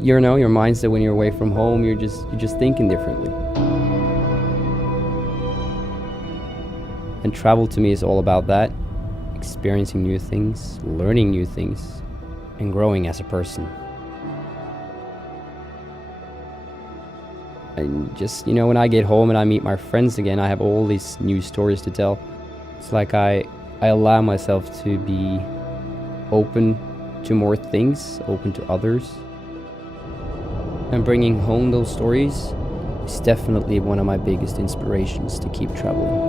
you know, your mindset when you're away from home, you're just thinking differently. And travel to me is all about that, experiencing new things, learning new things, and growing as a person. And just, you know, when I get home and I meet my friends again, I have all these new stories to tell. It's like I allow myself to be open to more things, open to others. And bringing home those stories is definitely one of my biggest inspirations to keep traveling.